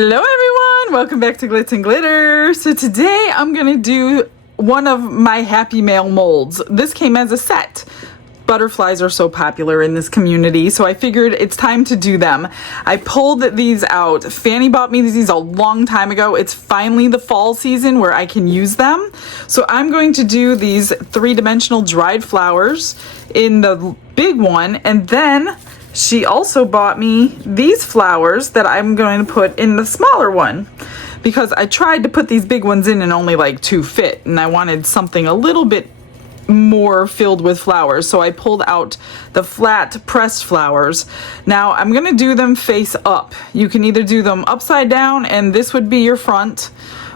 Hello everyone, welcome back to Glitz and Glitter. So today I'm gonna do one of my Happy Mail molds. This came as a set. Butterflies are so popular in this community, so I figured it's time to do them. I pulled these out. Fanny bought me these a long time ago. It's finally the fall season where I can use them. So I'm going to do these three-dimensional dried flowers in the big one, and then she also bought me these flowers that I'm going to put in the smaller one because I tried to put these big ones in and only like two fit, and I wanted something a little bit more filled with flowers. So I pulled out the flat pressed flowers. Now I'm gonna do them face up. You can either do them upside down and this would be your front,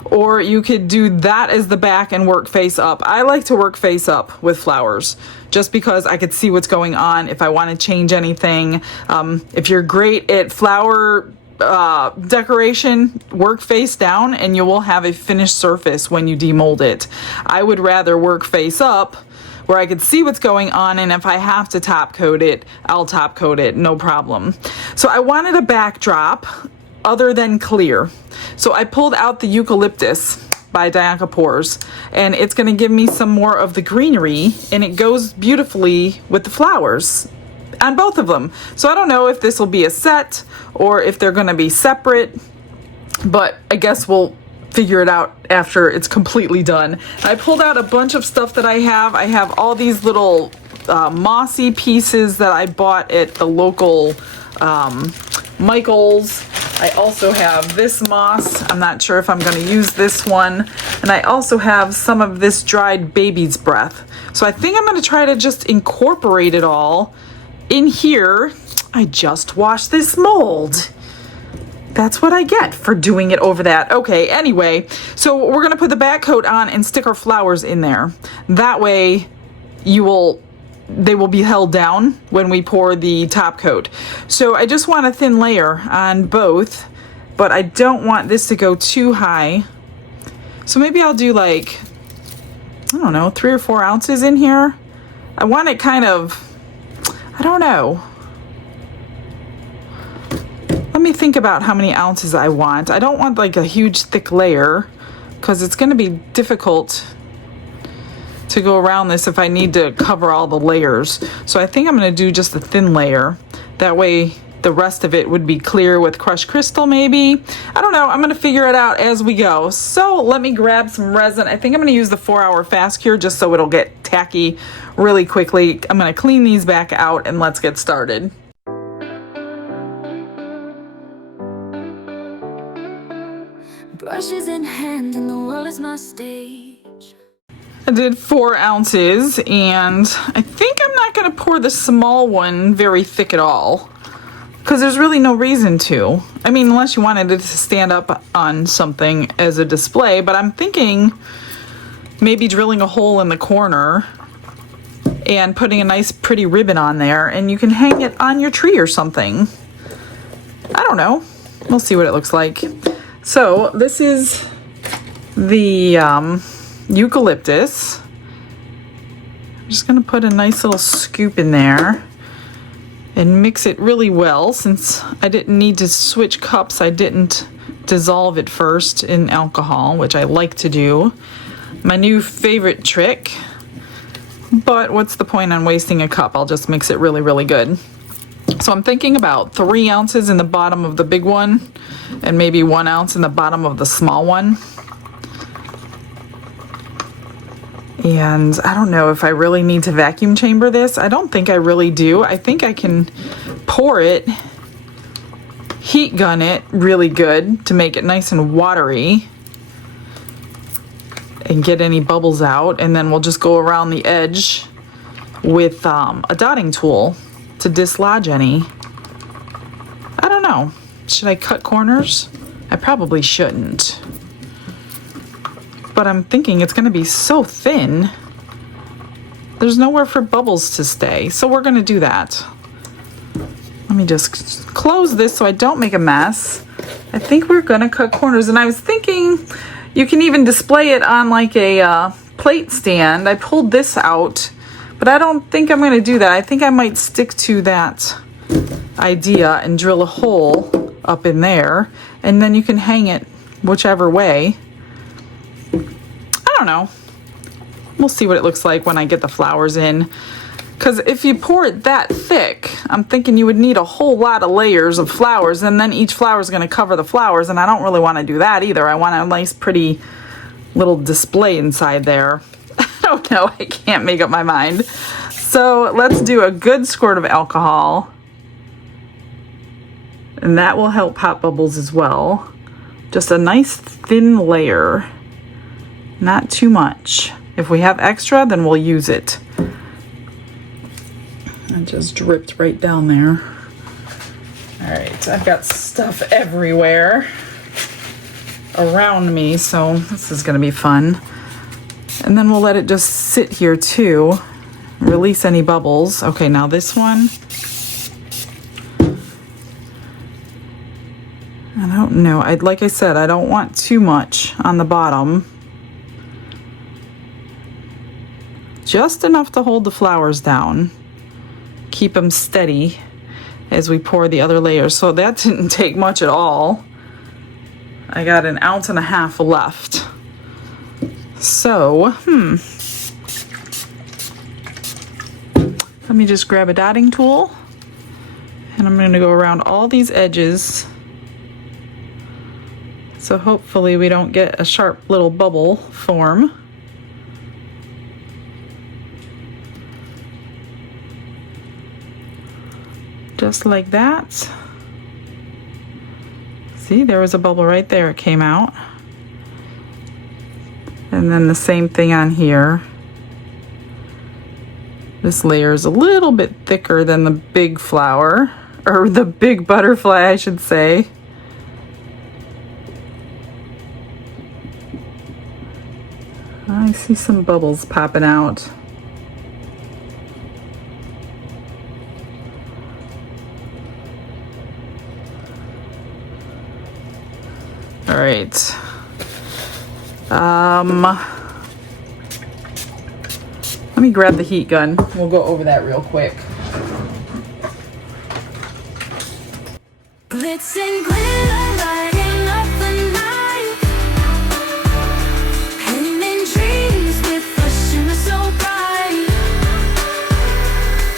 or you could do that as the back and work face up. I like to work face up with flowers just because I could see what's going on if I want to change anything. If you're great at flower decoration, work face down and you will have a finished surface when you demold it. I would rather work face up where I could see what's going on, and if I have to top coat it, I'll top coat it, no problem. So I wanted a backdrop other than clear. So I pulled out the Eucalyptus by Dianca Pours, and it's going to give me some more of the greenery, and it goes beautifully with the flowers on both of them. So I don't know if this will be a set or if they're going to be separate, but I guess we'll figure it out after it's completely done. I pulled out a bunch of stuff that I have. I have all these little mossy pieces that I bought at the local Michael's. I also have this moss. I'm not sure if I'm going to use this one. And I also have some of this dried baby's breath. So I think I'm going to try to just incorporate it all in here. I just washed this mold. That's what I get for doing it over that. Okay, anyway, so we're going to put the back coat on and stick our flowers in there. That way they will be held down when we pour the top coat. So I just want a thin layer on both, but I don't want this to go too high. So maybe I'll do like, I don't know, 3 or 4 ounces in here. I want it kind of, I don't know. Let me think about how many ounces I want. I don't want like a huge thick layer because it's going to be difficult to go around this if I need to cover all the layers. So I think I'm going to do just a thin layer. That way the rest of it would be clear with crushed crystal maybe. I don't know. I'm going to figure it out as we go. So let me grab some resin. I think I'm going to use the 4-hour fast cure just so it'll get tacky really quickly. I'm going to clean these back out and let's get started. Brushes in hand and the world is my stage. I did 4 ounces, and I think I'm not going to pour the small one very thick at all because there's really no reason to. I mean, unless you wanted it to stand up on something as a display, but I'm thinking maybe drilling a hole in the corner and putting a nice pretty ribbon on there, and you can hang it on your tree or something. I don't know. We'll see what it looks like. So this is the eucalyptus. I'm just going to put a nice little scoop in there and mix it really well. Since I didn't need to switch cups, I didn't dissolve it first in alcohol, which I like to do. My new favorite trick. But what's the point on wasting a cup? I'll just mix it really, really good. So I'm thinking about 3 ounces in the bottom of the big one and maybe 1 ounce in the bottom of the small one. And I don't know if I really need to vacuum chamber this. I don't think I really do. I think I can pour it, heat gun it really good to make it nice and watery and get any bubbles out. And then we'll just go around the edge with a dotting tool to dislodge any. I don't know. Should I cut corners? I probably shouldn't. But I'm thinking it's going to be so thin. There's nowhere for bubbles to stay. So we're going to do that. Let me just close this so I don't make a mess. I think we're going to cut corners. And I was thinking you can even display it on like a plate stand. I pulled this out, but I don't think I'm going to do that. I think I might stick to that idea and drill a hole up in there and then you can hang it whichever way. I don't know. We'll see what it looks like when I get the flowers in. Because if you pour it that thick, I'm thinking you would need a whole lot of layers of flowers, and then each flower is going to cover the flowers, and I don't really want to do that either. I want a nice, pretty little display inside there. I don't know. I can't make up my mind. So let's do a good squirt of alcohol, and that will help pop bubbles as well. Just a nice thin layer, not too much. If we have extra, then we'll use it. It just dripped right down there. All right, I've got stuff everywhere around me, so this is gonna be fun. And then we'll let it just sit here too, release any bubbles. Okay, now this one, I don't know. Like I said, I don't want too much on the bottom. Just enough to hold the flowers down. Keep them steady as we pour the other layers. So that didn't take much at all. I got 1.5 ounces left. So, let me just grab a dotting tool, and I'm going to go around all these edges. So hopefully we don't get a sharp little bubble form. Just like that. See, there was a bubble right there, it came out. And then the same thing on here. This layer is a little bit thicker than the big flower, or the big butterfly, I should say. I see some bubbles popping out. All right. Let me grab the heat gun. We'll go over that real quick. Glitz and glitter lighting up the night, painting dreams with a shimmer so bright.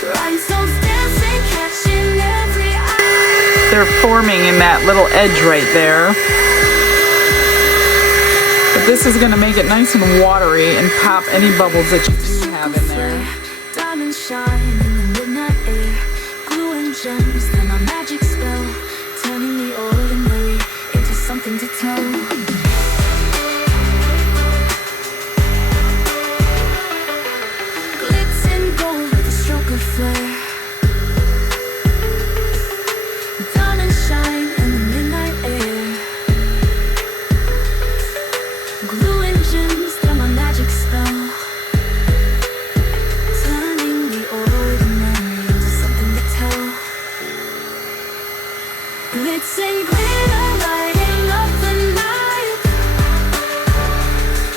Rhinestones dancing, catching every eye. They're forming in that little edge right there. But this is going to make it nice and watery and pop any bubbles that you do have in there. Diamonds shine in the midnight air, glue and gems, then a magic spell, turning the ordinary into something to tell. Glitz and gold with a stroke of flair. Diamonds shine in the midnight air, glue and gems, then a magic spell, turning the ordinary into something to tell. Glitz and glitter lighting up the night,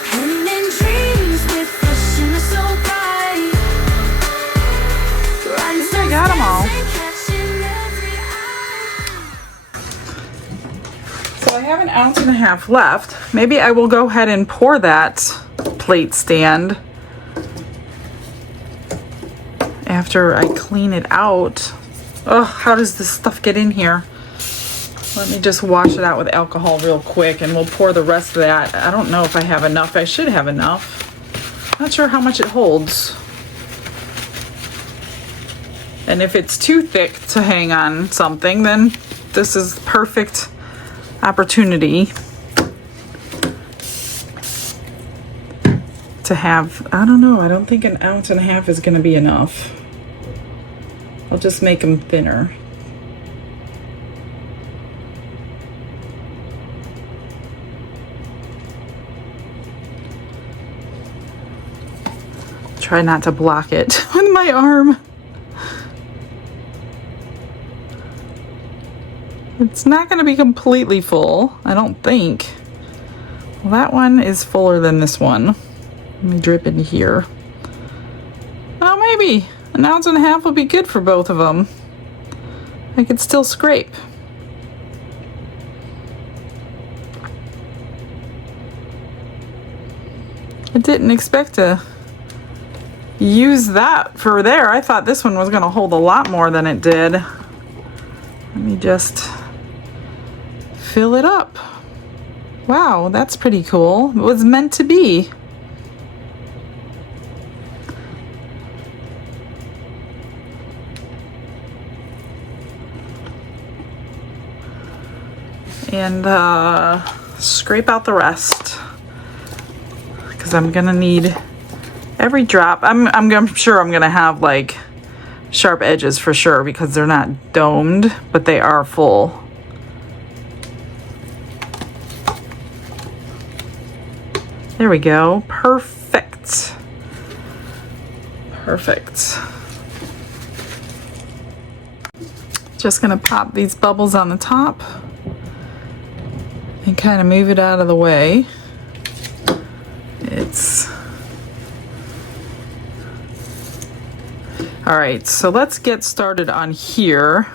painting dreams with a shimmer so bright. I got them all. So I have 1.5 ounces left. Maybe I will go ahead and pour that plate stand after I clean it out. Oh, how does this stuff get in here? Let me just wash it out with alcohol real quick, and we'll pour the rest of that. I don't know if I have enough. I should have enough. Not sure how much it holds. And if it's too thick to hang on something, then this is perfect opportunity to have, I don't know, I don't think 1.5 ounces is going to be enough. I'll just make them thinner. Try not to block it with my arm. It's not going to be completely full, I don't think. Well, that one is fuller than this one. Let me drip into here. Oh, maybe 1.5 ounces will be good for both of them. I could still scrape. I didn't expect to use that for there. I thought this one was going to hold a lot more than it did. Let me just fill it up. Wow, that's pretty cool. It was meant to be. And scrape out the rest because I'm gonna need every drop. I'm sure I'm gonna have like sharp edges for sure because they're not domed, but they are full. There we go. Perfect. Perfect. Just gonna pop these bubbles on the top and kind of move it out of the way. It's all right, so let's get started on here.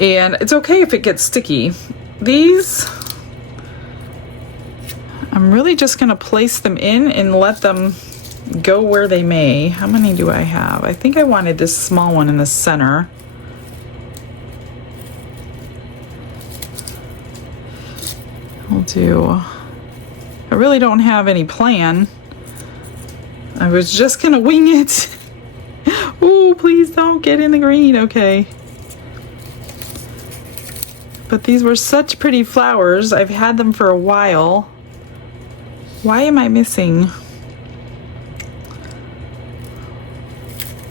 And it's okay if it gets sticky. These, I'm really just gonna place them in and let them go where they may. How many do I have? I think I wanted this small one in the center. I'll do, I really don't have any plan. I was just gonna wing it. Ooh, please don't get in the green, okay. But these were such pretty flowers. I've had them for a while. Why am I missing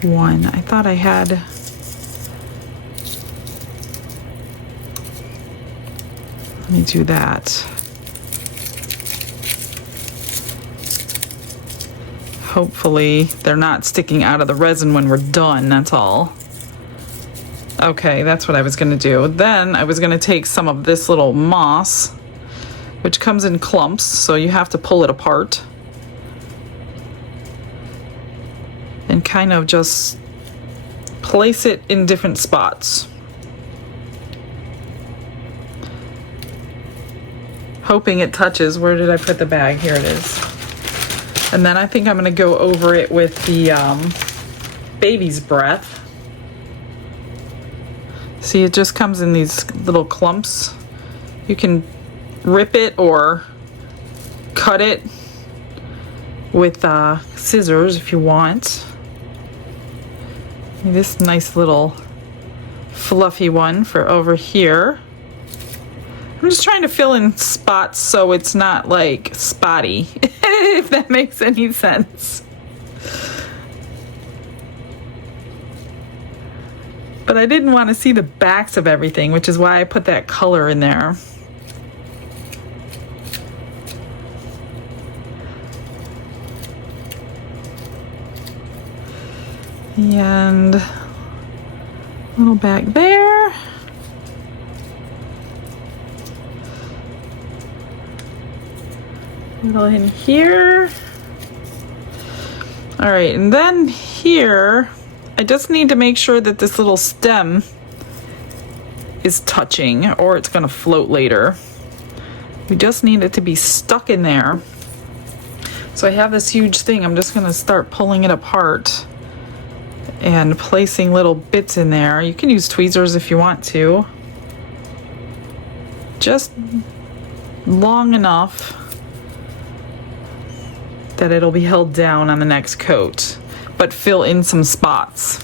one? I thought I had. Let me do that. Hopefully they're not sticking out of the resin when we're done, that's all. Okay, that's what I was gonna do. Then I was gonna take some of this little moss, which comes in clumps, so you have to pull it apart. And kind of just place it in different spots. Hoping it touches. Where did I put the bag? Here it is. And then I think I'm gonna go over it with the baby's breath. See, it just comes in these little clumps. You can rip it or cut it with scissors if you want. This nice little fluffy one for over here. I'm just trying to fill in spots so it's not like spotty, if that makes any sense. But I didn't want to see the backs of everything, which is why I put that color in there. And a little back there. A little in here. All right, and then here, I just need to make sure that this little stem is touching or it's gonna float later. We just need it to be stuck in there. So I have this huge thing. I'm just gonna start pulling it apart and placing little bits in there. You can use tweezers if you want to. Just long enough that it'll be held down on the next coat, but fill in some spots.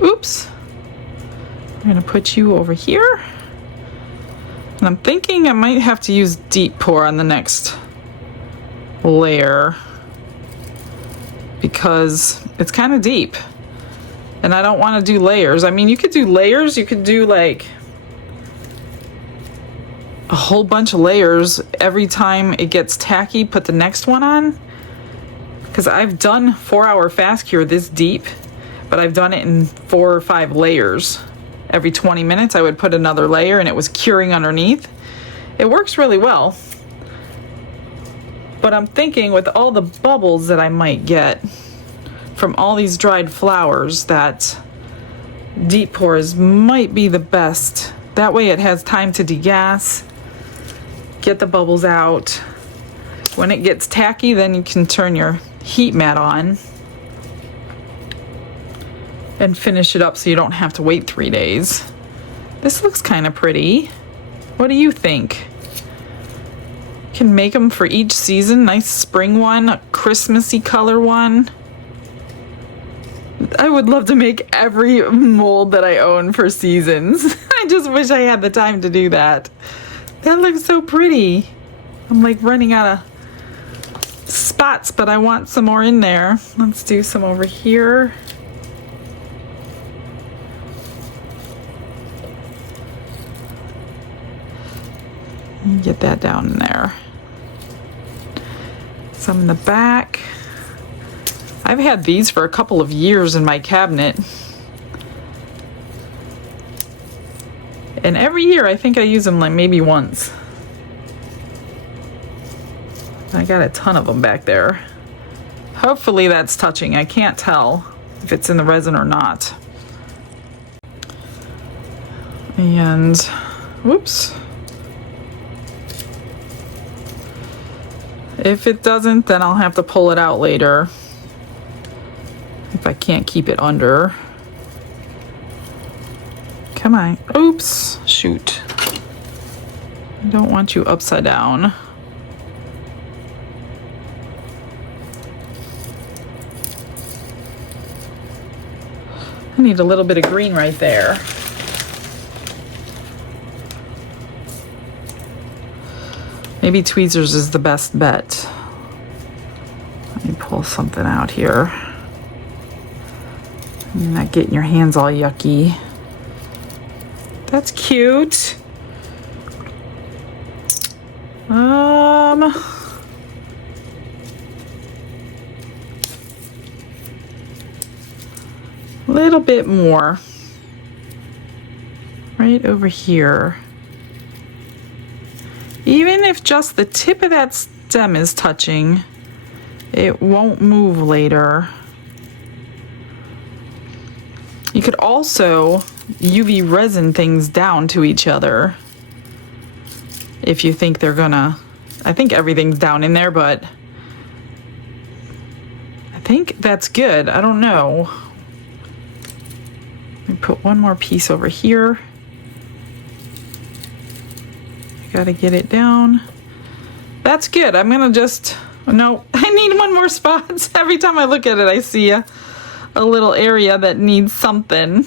Oops. I'm gonna put you over here. And I'm thinking I might have to use deep pour on the next layer because it's kind of deep and I don't want to do layers. I mean, you could do layers, you could do like a whole bunch of layers every time it gets tacky, put the next one on. Because I've done 4-hour fast cure this deep, but I've done it in 4 or 5 layers. Every 20 minutes I would put another layer and it was curing underneath. It works really well. But I'm thinking with all the bubbles that I might get from all these dried flowers that deep pours might be the best. That way it has time to degas get the bubbles out. When it gets tacky, then you can turn your heat mat on and finish it up so you don't have to wait 3 days. This looks kind of pretty. What do you think? Can make them for each season. Nice spring one, a Christmassy color one. I would love to make every mold that I own for seasons. I just wish I had the time to do that. That looks so pretty. I'm like running out of spots, but I want some more in there. Let's do some over here. Get that down in there. Some in the back. I've had these for a couple of years in my cabinet. And every year I think I use them like maybe once. I got a ton of them back there. Hopefully that's touching. I can't tell if it's in the resin or not. And, whoops. If it doesn't, then I'll have to pull it out later. If I can't keep it under. Come on. Oops. Shoot. I don't want you upside down. I need a little bit of green right there. Maybe tweezers is the best bet. Let me pull something out here. You're not getting your hands all yucky. That's cute. Little bit more. Right over here. Even if just the tip of that stem is touching, it won't move later. You could also UV resin things down to each other if you think they're gonna. I think everything's down in there, but I think that's good. I don't know. Let me put one more piece over here. Gotta get it down. That's good. I'm gonna just, no, I need one more spot. Every time I look at it, I see a little area that needs something.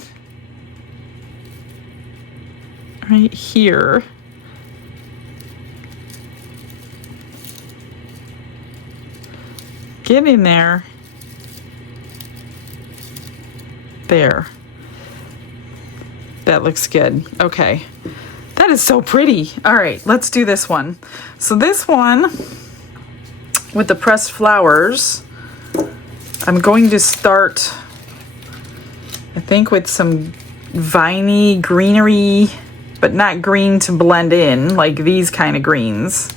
Right here. Get in there. There. That looks good. Okay. That is so pretty. All right, let's do this one. So this one with the pressed flowers, I'm going to start, I think, with some viney greenery, but not green to blend in, like these kind of greens.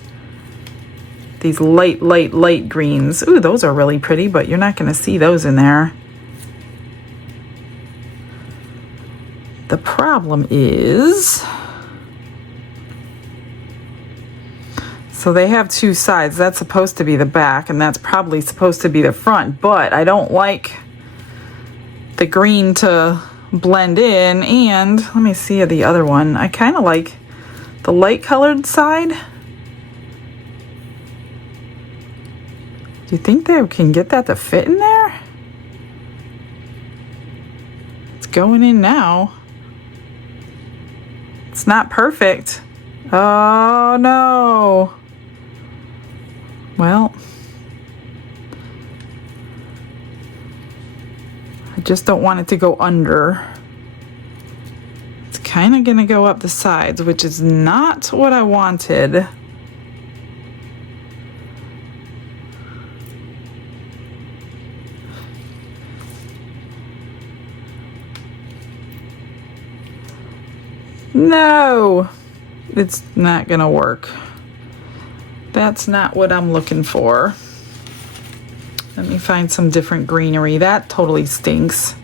These light greens. Ooh, those are really pretty, but you're not gonna see those in there. The problem is, so they have two sides. That's supposed to be the back, and that's probably supposed to be the front, but I don't like the green to blend in. And let me see the other one. I kind of like the light colored side. Do you think they can get that to fit in there? It's going in now. It's not perfect. Oh no. Well, I just don't want it to go under. It's kind of going to go up the sides, which is not what I wanted. No, it's not going to work. That's not what I'm looking for. Let me find some different greenery. That totally stinks.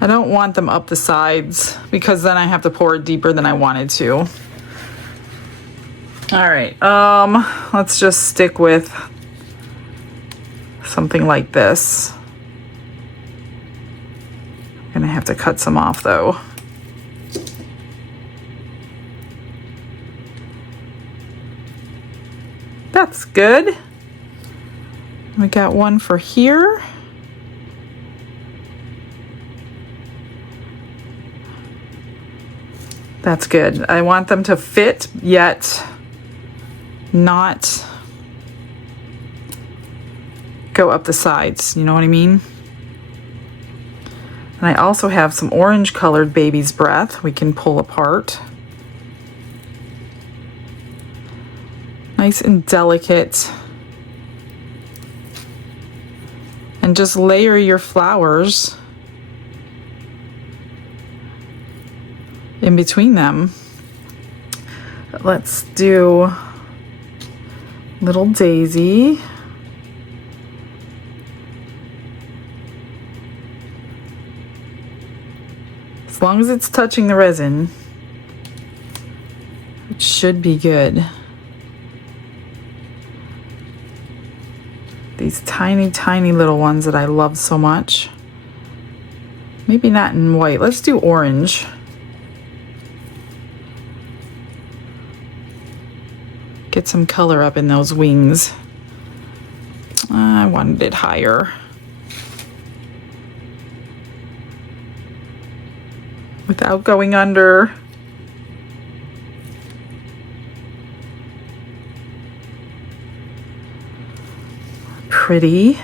I don't want them up the sides because then I have to pour it deeper than I wanted to. All right, let's just stick with something like this. I'm gonna have to cut some off though. That's good. We got one for here. That's good. I want them to fit, yet not go up the sides. You know what I mean? And I also have some orange colored baby's breath we can pull apart. Nice and delicate. And just layer your flowers in between them. Let's do little daisy. As long as it's touching the resin, it should be good. These tiny, tiny little ones that I love so much. Maybe not in white. Let's do orange. Get some color up in those wings. I wanted it higher. Without going under. Pretty.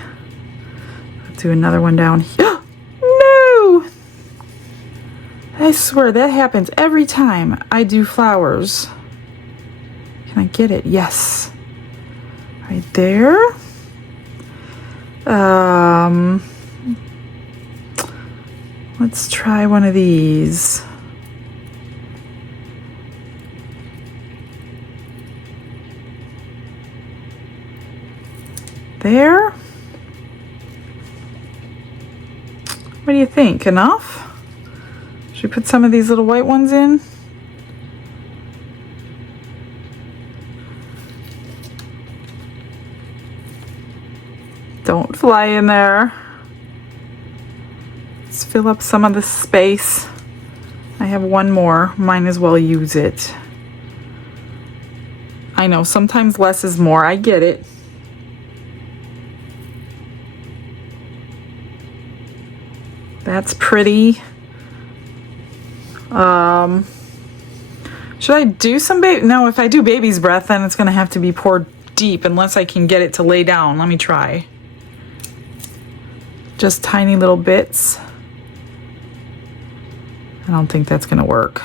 Let's do another one down here. No! I swear that happens every time I do flowers. Can I get it? Yes. Right there. Let's try one of these. There. What do you think? Enough? Should we put some of these little white ones in? Don't fly in there. Let's fill up some of the space. I have one more. Might as well use it. I know, sometimes less is more. I get it. That's pretty. Should I do some baby? No, if I do baby's breath, then it's gonna have to be poured deep unless I can get it to lay down. Let me try. Just tiny little bits. I don't think that's gonna work.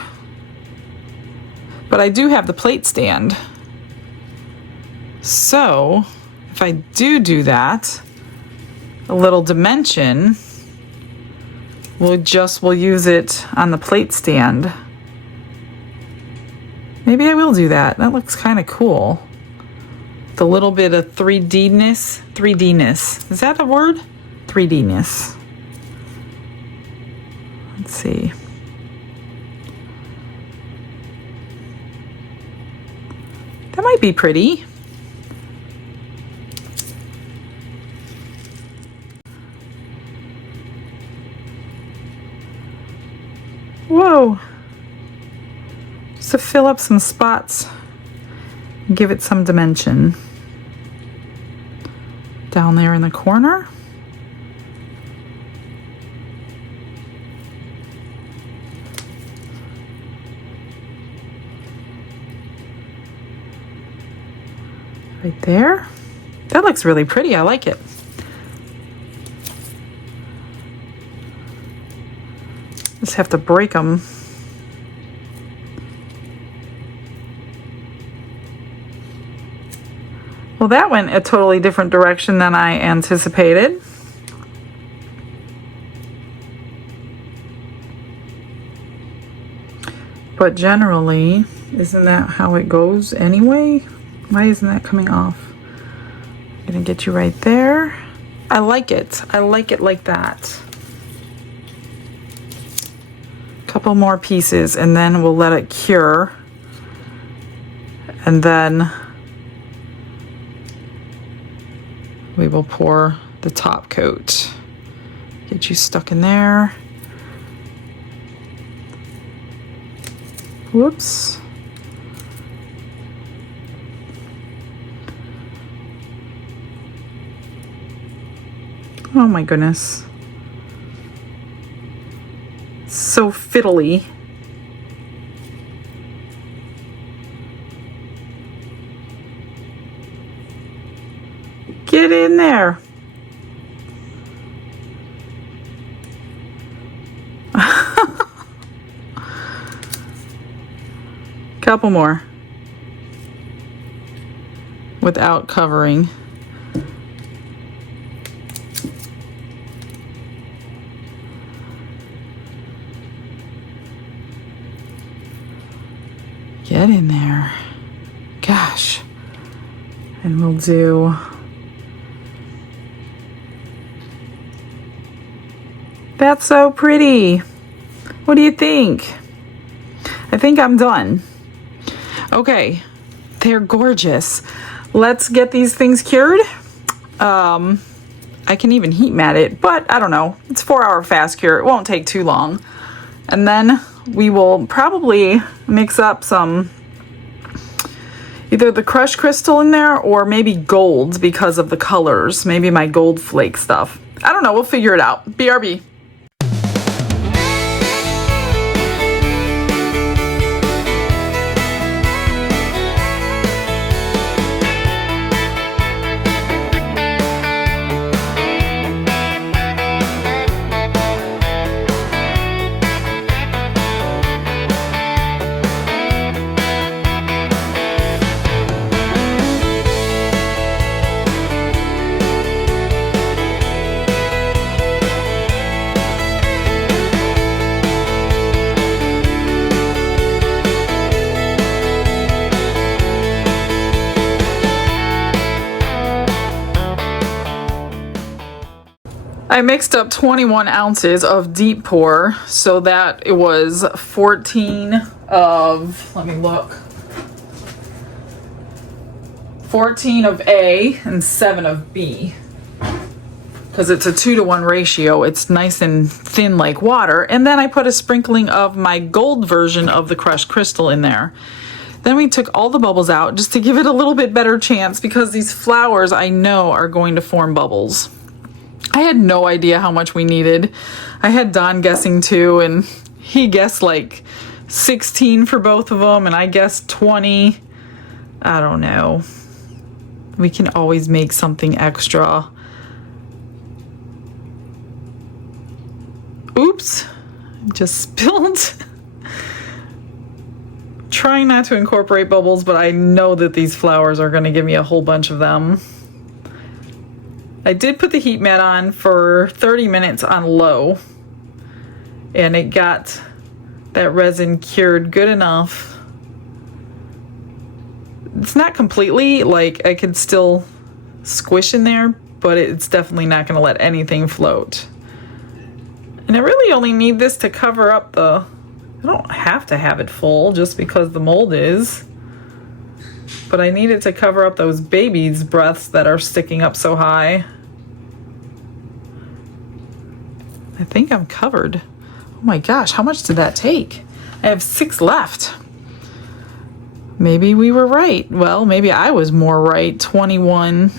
But I do have the plate stand. So if I do that, a little dimension, we'll use it on the plate stand. Maybe I will do that. That looks kind of cool. The little bit of 3D-ness. 3D-ness. Is that a word? 3D-ness. Let's see. That might be pretty. Whoa. Just to fill up some spots and give it some dimension. Down there in the corner. Right there. That looks really pretty. I like it. Just have to break them. Well, that went a totally different direction than I anticipated. But generally, isn't that how it goes anyway? Why isn't that coming off? I'm gonna get you right there. I like it. I like it like that. Couple more pieces and then we'll let it cure. And then we will pour the top coat. Get you stuck in there. Whoops. Oh my goodness. So fiddly. Get in there. Couple more. Without covering. Get in there. Gosh. And we'll do that's so pretty. What do you think? I think I'm done. Okay, they're gorgeous. Let's get these things cured. I can even heat mat it, but I don't know. It's 4-hour fast cure. It won't take too long. And then we will probably mix up some either the crushed crystal in there or maybe gold because of the colors. Maybe my gold flake stuff. I don't know. We'll figure it out. BRB. I mixed up 21 ounces of deep pour so that it was 14 of, let me look, 14 of A and 7 of B. Because it's a 2-to-1 ratio, it's nice and thin like water. And then I put a sprinkling of my gold version of the crushed crystal in there. Then we took all the bubbles out just to give it a little bit better chance because these flowers I know are going to form bubbles. I had no idea how much we needed. I had Don guessing too, and he guessed like 16 for both of them, and I guessed 20. I don't know. We can always make something extra. Oops, just spilled. Trying not to incorporate bubbles, but I know that these flowers are going to give me a whole bunch of them. I did put the heat mat on for 30 minutes on low, and it got that resin cured good enough. It's not completely, like I could still squish in there, but it's definitely not going to let anything float. And I really only need this to cover up the, I don't have to have it full just because the mold is. But I need it to cover up those baby's breaths that are sticking up so high. I think I'm covered. Oh my gosh, how much did that take? I have 6 left. Maybe we were right. Well, maybe I was more right. 21.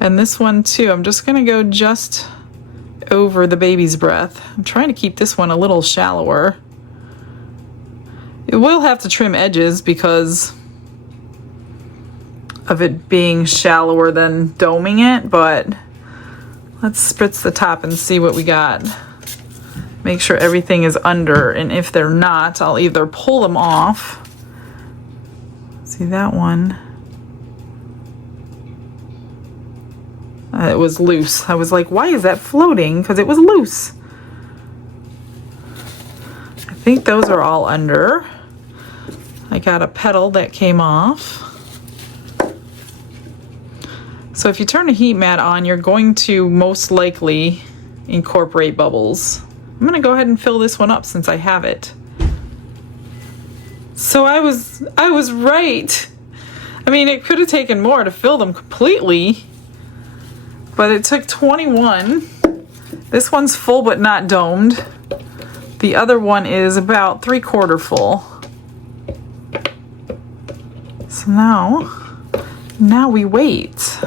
And this one too, I'm just gonna go just over the baby's breath. I'm trying to keep this one a little shallower. It will have to trim edges because of it being shallower than doming it, but let's spritz the top and see what we got. Make sure everything is under, and if they're not, I'll either pull them off. See that one? It was loose. I was like, why is that floating? Because it was loose. I think those are all under. I got a petal that came off. So if you turn a heat mat on, you're going to most likely incorporate bubbles. I'm going to go ahead and fill this one up since I have it. So I was right. I mean, it could have taken more to fill them completely, but it took 21. This one's full but not domed. The other one is about 3/4 full. So now we wait.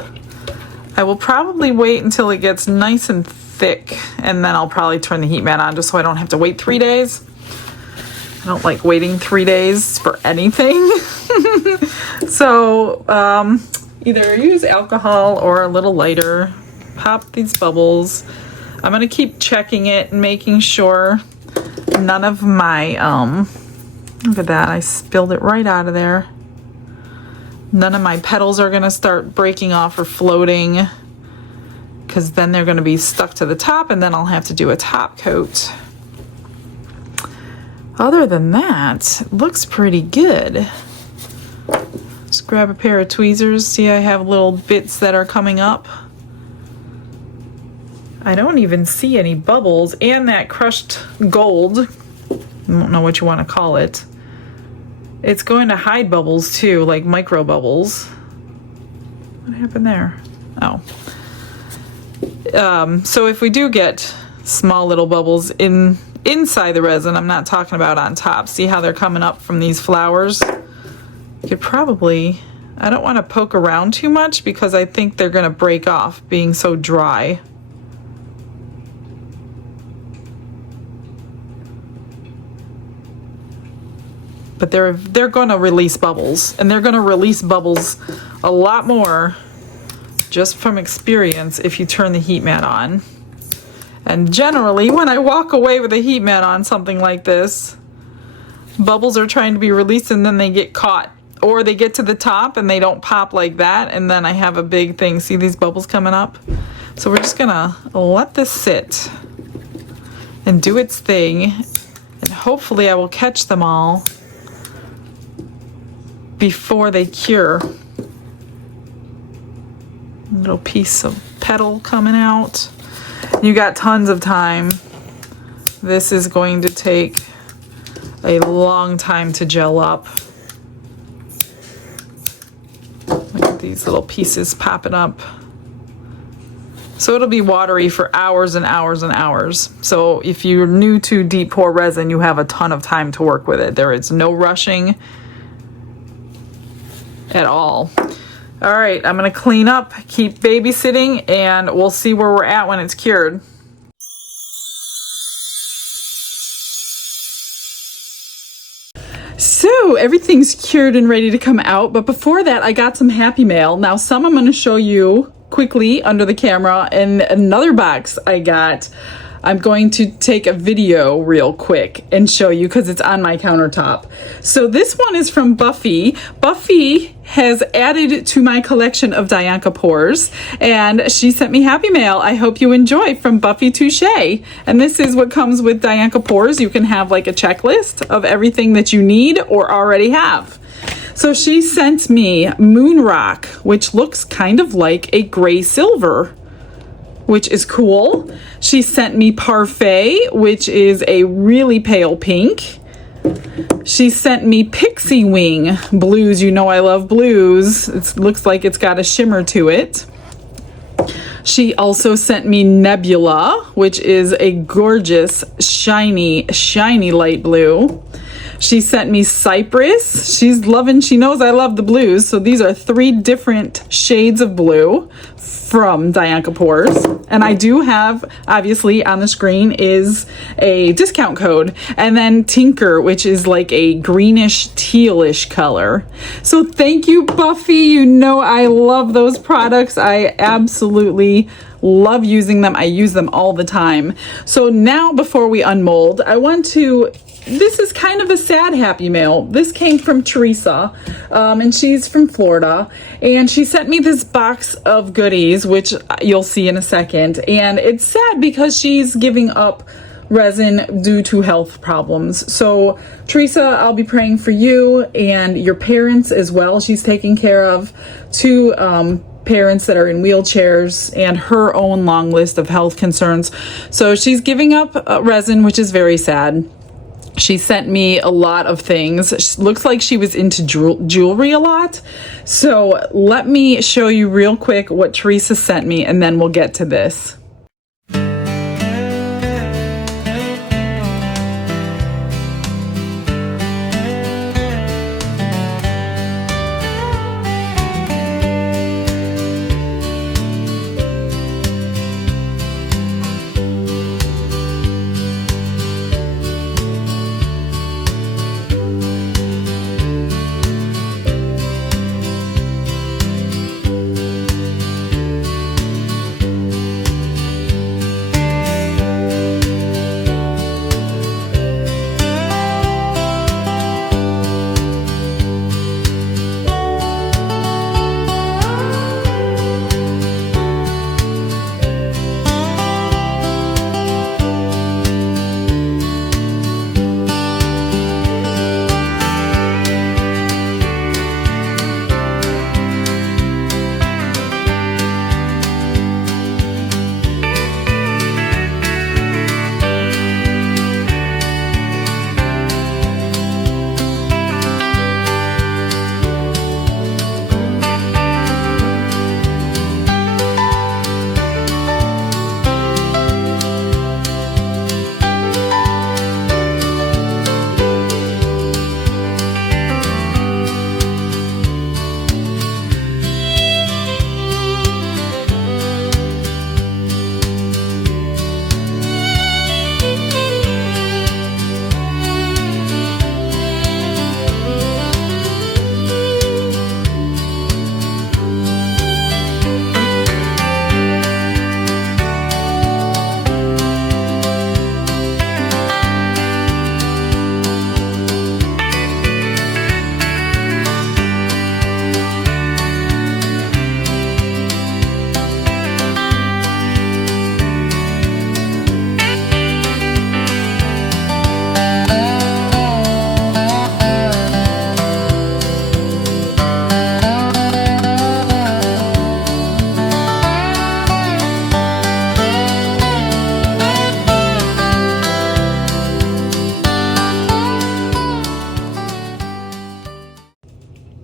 I will probably wait until it gets nice and thick, and then I'll probably turn the heat mat on just so I don't have to wait 3 days. I don't like waiting 3 days for anything. So either use alcohol or a little lighter. Pop these bubbles. I'm gonna keep checking it and making sure none of my look at that, I spilled it right out of there. None of my petals are gonna start breaking off or floating, because then they're gonna be stuck to the top, and then I'll have to do a top coat. Other than that, it looks pretty good. Just grab a pair of tweezers. See, I have little bits that are coming up. I don't even see any bubbles, and that crushed gold, I don't know what you want to call it, it's going to hide bubbles too, like micro bubbles. What happened there? Oh. So if we do get small little bubbles inside the resin, I'm not talking about on top. See how they're coming up from these flowers? You could probably, I don't want to poke around too much because I think they're going to break off being so dry. But they're going to release bubbles, and they're going to release bubbles a lot more just from experience if you turn the heat mat on. And generally, when I walk away with a heat mat on something like this, bubbles are trying to be released and then they get caught, or they get to the top and they don't pop like that, and then I have a big thing. See these bubbles coming up? So we're just gonna let this sit and do its thing, and hopefully I will catch them all before they cure. Little piece of petal coming out. You got tons of time. This is going to take a long time to gel up. Look at these little pieces popping up. So it'll be watery for hours and hours and hours. So if you're new to deep pour resin, you have a ton of time to work with it. There is no rushing at all. All right, I'm gonna clean up, keep babysitting, and we'll see where we're at when it's cured. So everything's cured and ready to come out, but before that I got some happy mail. Now some I'm gonna show you quickly under the camera, and another box I got I'm going to take a video real quick and show you because it's on my countertop. So this one is from Buffy. Buffy has added to my collection of Dianca pours, and she sent me happy mail. I hope you enjoy, from Buffy Touche. And this is what comes with Dianca pours. You can have like a checklist of everything that you need or already have. So she sent me Moon Rock, which looks kind of like a gray silver, which is cool. She sent me Parfait, which is a really pale pink. She sent me Pixie Wing blues. You know I love blues. It looks like it's got a shimmer to it. She also sent me Nebula, which is a gorgeous, shiny, shiny light blue. She sent me Cypress. She knows I love the blues. So these are 3 different shades of blue from Dianca Pours. And I do have, obviously on the screen is a discount code. And then Tinker, which is like a greenish tealish color. So thank you, Buffy. You know I love those products. I absolutely love using them. I use them all the time. So now before we unmold, this is kind of a sad happy mail. This came from Teresa, and she's from Florida, and she sent me this box of goodies, which you'll see in a second. And it's sad because she's giving up resin due to health problems. So Teresa, I'll be praying for you and your parents as well. She's taking care of 2 parents that are in wheelchairs and her own long list of health concerns. So she's giving up resin, which is very sad. She sent me a lot of things. Looks like she was into jewelry a lot. So let me show you real quick what Teresa sent me, and then we'll get to this.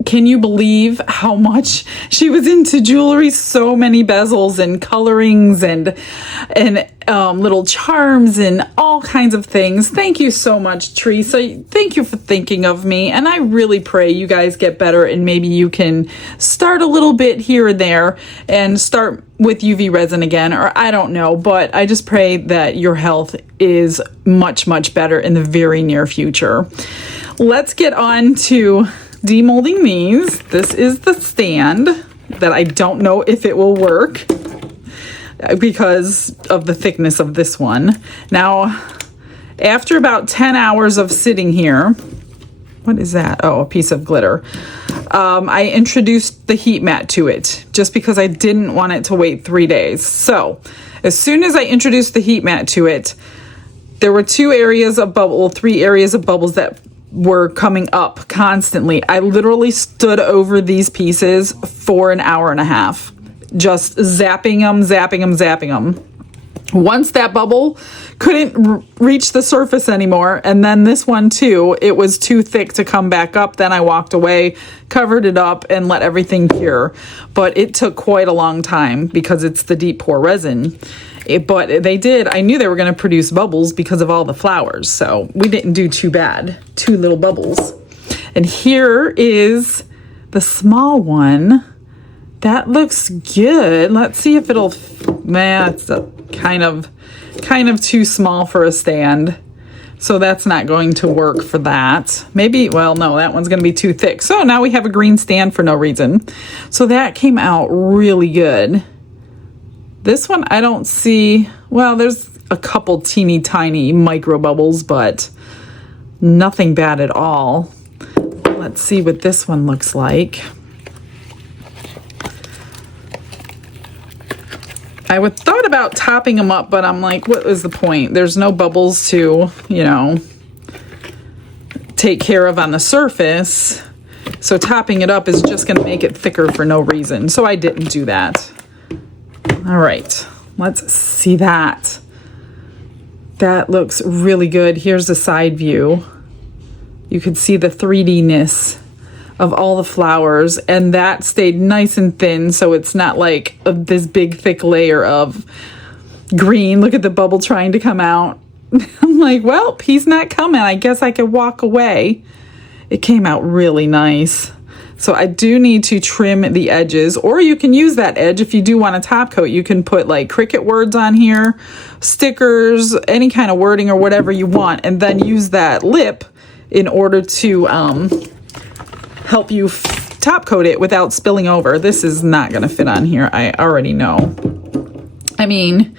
Can you believe how much she was into jewelry? So many bezels and colorings and little charms and all kinds of things. Thank you so much, Teresa. Thank you for thinking of me. And I really pray you guys get better, and maybe you can start a little bit here and there and start with UV resin again, or I don't know, but I just pray that your health is much, much better in the very near future. Let's get on to demolding these. This is the stand that I don't know if it will work because of the thickness of this one. Now, after about 10 hours of sitting here, what is that? Oh, a piece of glitter. I introduced the heat mat to it just because I didn't want it to wait 3 days. So as soon as I introduced the heat mat to it, there were 3 areas of bubbles that were coming up constantly. I literally stood over these pieces for an hour and a half, just zapping them. Once that bubble couldn't reach the surface anymore, and then this one too, it was too thick to come back up, then I walked away, covered it up, and let everything cure. But it took quite a long time because it's the deep pour resin. But I knew they were going to produce bubbles because of all the flowers. So we didn't do too bad. 2 little bubbles. And here is the small one. That looks good. Let's see if it'll, it's kind of too small for a stand. So that's not going to work for that. Maybe, well, no, that one's going to be too thick. So now we have a green stand for no reason. So that came out really good. This one, I don't see, well, there's a couple teeny tiny micro bubbles, but nothing bad at all. Let's see what this one looks like. I thought about topping them up, but I'm like, what is the point? There's no bubbles to, take care of on the surface. So topping it up is just going to make it thicker for no reason. So I didn't do that. All right, let's see that. That looks really good. Here's the side view. You could see the 3D-ness of all the flowers, and that stayed nice and thin, so it's not like this big thick layer of green. Look at the bubble trying to come out. I'm like, well, he's not coming. I guess I could walk away. It came out really nice. So I do need to trim the edges, or you can use that edge if you do want a top coat. You can put like Cricut words on here, stickers, any kind of wording or whatever you want, and then use that lip in order to help you top coat it without spilling over. This is not going to fit on here. I already know. I mean,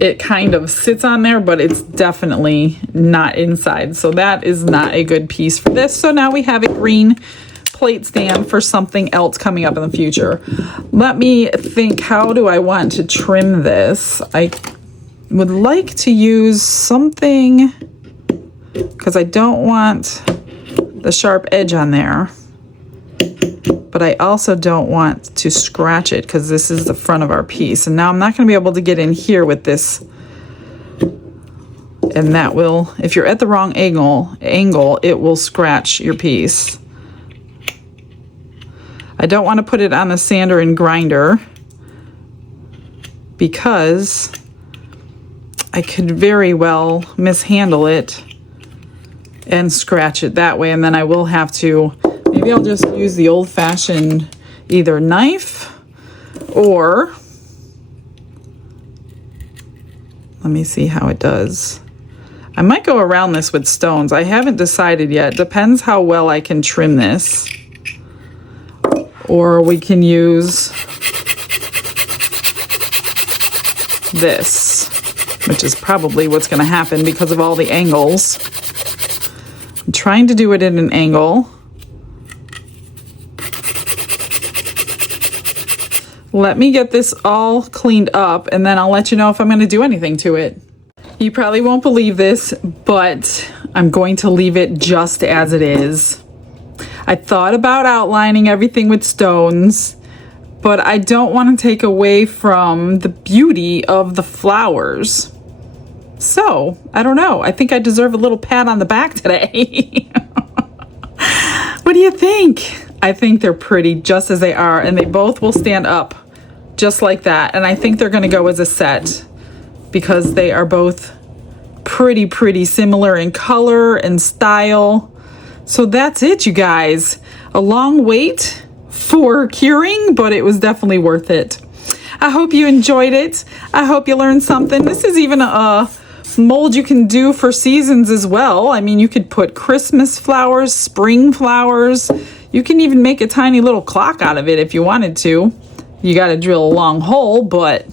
it kind of sits on there, but it's definitely not inside. So that is not a good piece for this. So now we have a green plate stand for something else coming up in the future. Let me think, how do I want to trim this? I would like to use something, because I don't want the sharp edge on there, but I also don't want to scratch it because this is the front of our piece. And now I'm not going to be able to get in here with this, and that will, if you're at the wrong angle, it will scratch your piece. I don't want to put it on the sander and grinder because I could very well mishandle it and scratch it that way, and then I will have to, maybe I'll just use the old-fashioned either knife or, let me see how it does. I might go around this with stones. I haven't decided yet. Depends how well I can trim this. Or we can use this, which is probably what's going to happen because of all the angles. I'm trying to do it at an angle. Let me get this all cleaned up, and then I'll let you know if I'm going to do anything to it. You probably won't believe this, but I'm going to leave it just as it is. I thought about outlining everything with stones, but I don't want to take away from the beauty of the flowers. So, I don't know. I think I deserve a little pat on the back today. What do you think? I think they're pretty just as they are, and they both will stand up just like that. And I think they're going to go as a set because they are both pretty similar in color and style. So that's it, you guys. A long wait for curing, but it was definitely worth it. I hope you enjoyed it. I hope you learned something. This is even a mold you can do for seasons as well. I mean, you could put Christmas flowers, spring flowers. You can even make a tiny little clock out of it if you wanted to. You got to drill a long hole, but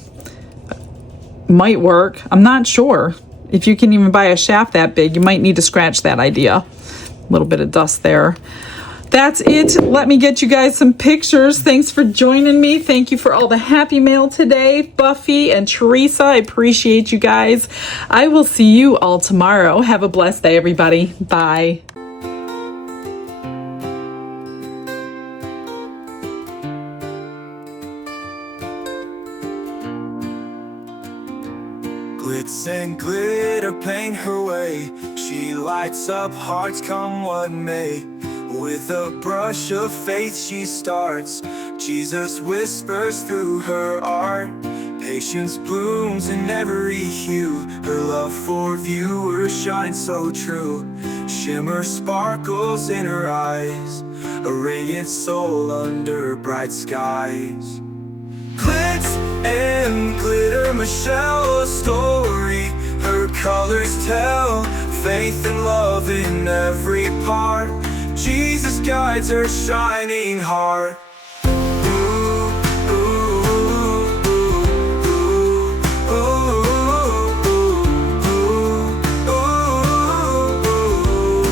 might work. I'm not sure. If you can even buy a shaft that big, you might need to scratch that idea. A little bit of dust there. That's it. Let me get you guys some pictures. Thanks for joining me. Thank you for all the happy mail today, Buffy and Teresa. I appreciate you guys. I will see you all tomorrow. Have a blessed day, everybody. Bye. Glitz and glitter paint her way. She lights up hearts come what may. With a brush of faith she starts. Jesus whispers through her art. Patience blooms in every hue. Her love for viewers shines so true. Shimmer sparkles in her eyes. A radiant soul under bright skies. Glitz and glitter, Michelle, a story. Her colors tell faith and love in every part. Jesus guides her shining heart. Ooh, ooh, ooh, ooh, ooh, ooh, ooh.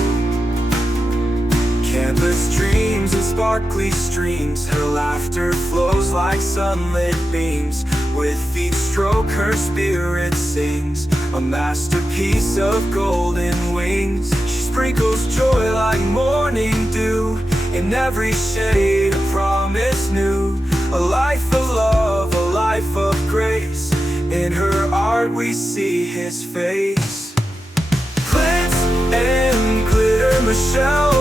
Canvas dreams and sparkly streams. Her laughter flows like sunlit beams. With each stroke her spirit sings. A masterpiece of golden wings. She sprinkles joy like morning dew. In every shade a promise new. A life of love, a life of grace. In her art we see his face. Glitz and glitter, Michelle.